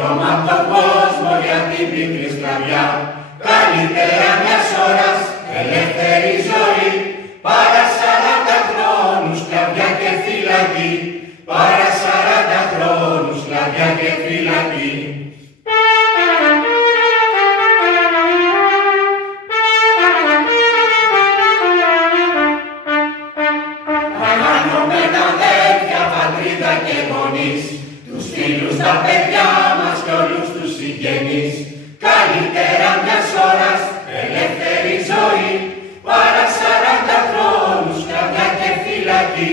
Φεύγομαι απ' τον κόσμο για την πικρή σκλαβιά. Καλύτερα μιας ώρας ελεύθερη ζωή, παρά 40 χρόνους σκλαβιά και φυλακή. Παρά 40 χρόνους σκλαβιά και φυλακή. Αγανωμένα αδέρφια, πατρίδα και γονείς, τους φίλους, τα παιδιά μας και όλους τους συγγενείς. Καλύτερα μιας ώρας ελεύθερη ζωή, παρά 40 χρόνους σκλαβιά και φυλακή.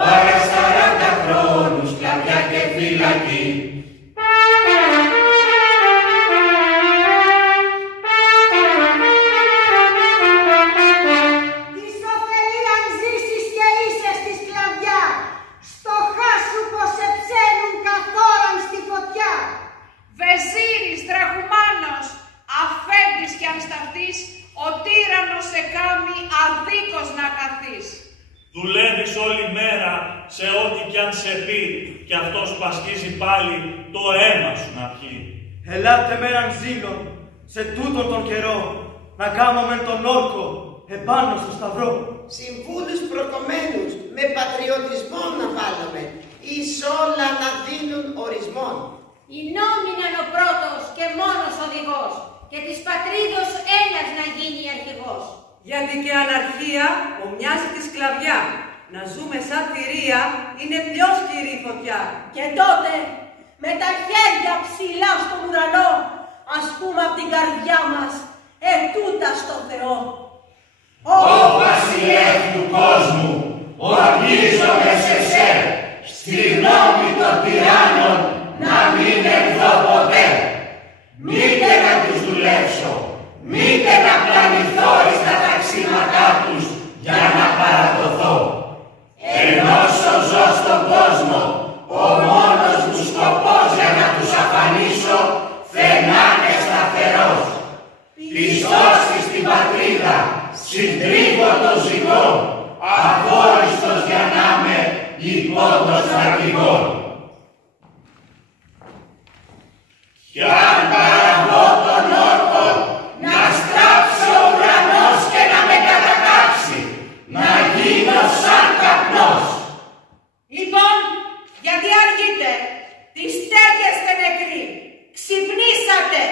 Παρά 40 χρόνους σκλαβιά και φυλακή. Της ωφελεί αν ζήσεις και είσαι στη σκλαβιά, στοχά σου πως σε ψένουν καθόραν στη φωτιά. Βεζίρης, Δραχουμάνος, αφέντης κι αν σταθείς, ο τύραννος σε κάμει αδίκως να καθείς. Δουλεύεις όλη μέρα σε ό,τι κι αν σε πει, κι αυτός που ασκήσει πάλι το αίμα σου να πιει. Ελάτε μέραν ζήλων, σε τούτον τον καιρό, να κάμωμεν τον όρκο επάνω στο σταυρό. Συμβούλους προκομμένους με πατριωτισμό να βάλουμε, εις όλα να δίνουν ορισμόν. Η νόμη είναι ο πρώτος και μόνος οδηγός, και της πατρίδος ένας να γίνει αρχηγός. Γιατί και αναρχία ομοιάζει τη σκλαβιά. Να ζούμε σαν θηρία είναι πιο σκληρή φωτιά. Και τότε με τα χέρια ψηλά στον ουρανό, ας πούμε απ' την καρδιά μας, ετούτα στο Θεό. Ω βασιλεύ του κόσμου, ορκίζομαι σε σε, στη γνώμη των τυράννων να μην έρθω ποτέ. Μήτε να τους δουλέψω, μήτε να πλανηθώ εις τα ταξίματά τους για να παραδοθώ. Ενώ ζω στον κόσμο, ο μόνος μου σκοπός για να τους αφανίσω φαινάνε σταθερός. Πιστός στην πατρίδα, συντρίβω το ζυγό, αχώριστος για να είμαι υπόντος στρατηγών. Κι αν παραβώ τον όρκο, να στράψει ο ουρανός και να με κατακάψει, να γίνω σαν καπνός. Λοιπόν, γιατί αργείτε, τις στέκεστε νεκροί, ξυπνήσατε,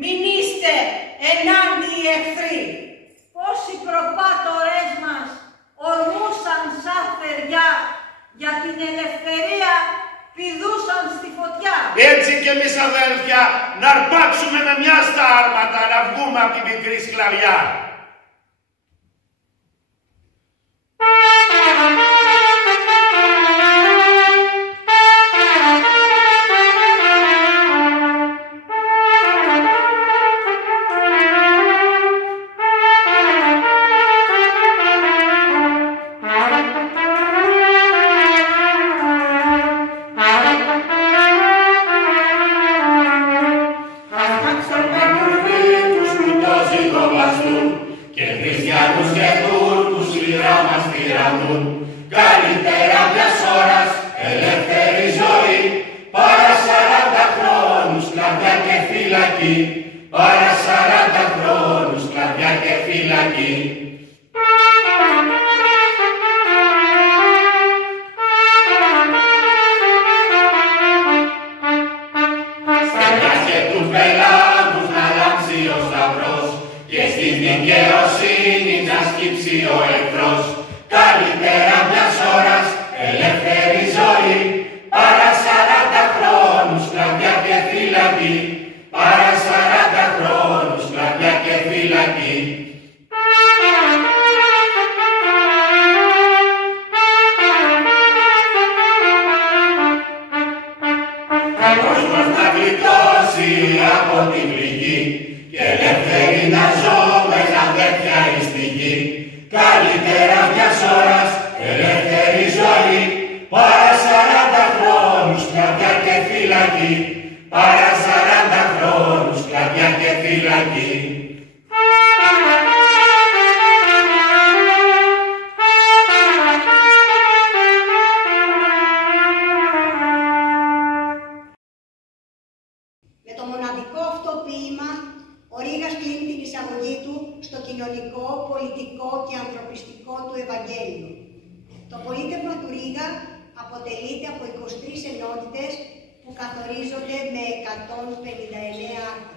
μην είστε ενάντιοι εχθροί. Πόσοι προπάτορες μας ορμούσαν σαν θεριά, για την ελευθερία πηδούσαν στη φωτιά. Έτσι κι εμείς αδέλφια, να αρπάξουμε με μια στα άρματα, να βγούμε από την μικρή σκλαβιά. Και χριστιανούς και Τούρκους σκληρά μας τυραννούν. Καλύτερα μιας ώρας ελεύθερη ζωή, παρά 40 χρόνους σκλαβιά και φυλακή. Παρά 40 χρόνους σκλαβιά και φυλακή. Στεγνάς και τους πελάγους να λάμψει ο σταυρός, και στη δικαιοσύνη να σκύψει ο εχθρός. Καλύτερα μιας ώρας ελεύθερη ζωή, παρά 40 χρόνους σκλαβιά και φυλακή. Παρά 40 χρόνους σκλαβιά και φυλακή. Ο κόσμος να γλιτώσει από την πληγή, και ελεύθεροι να ζω με αδέρφια εις τη γη. Καλύτερα μιας ώρας ελεύθερη ζωή, παρά 40 χρόνους σκλαβιά και φυλακή. Παρά 40 χρόνους σκλαβιά και φυλακή. Βέλγιο. Το πολίτευμα του Ρήγα αποτελείται από 23 ενότητες που καθορίζονται με 159 άρθρα.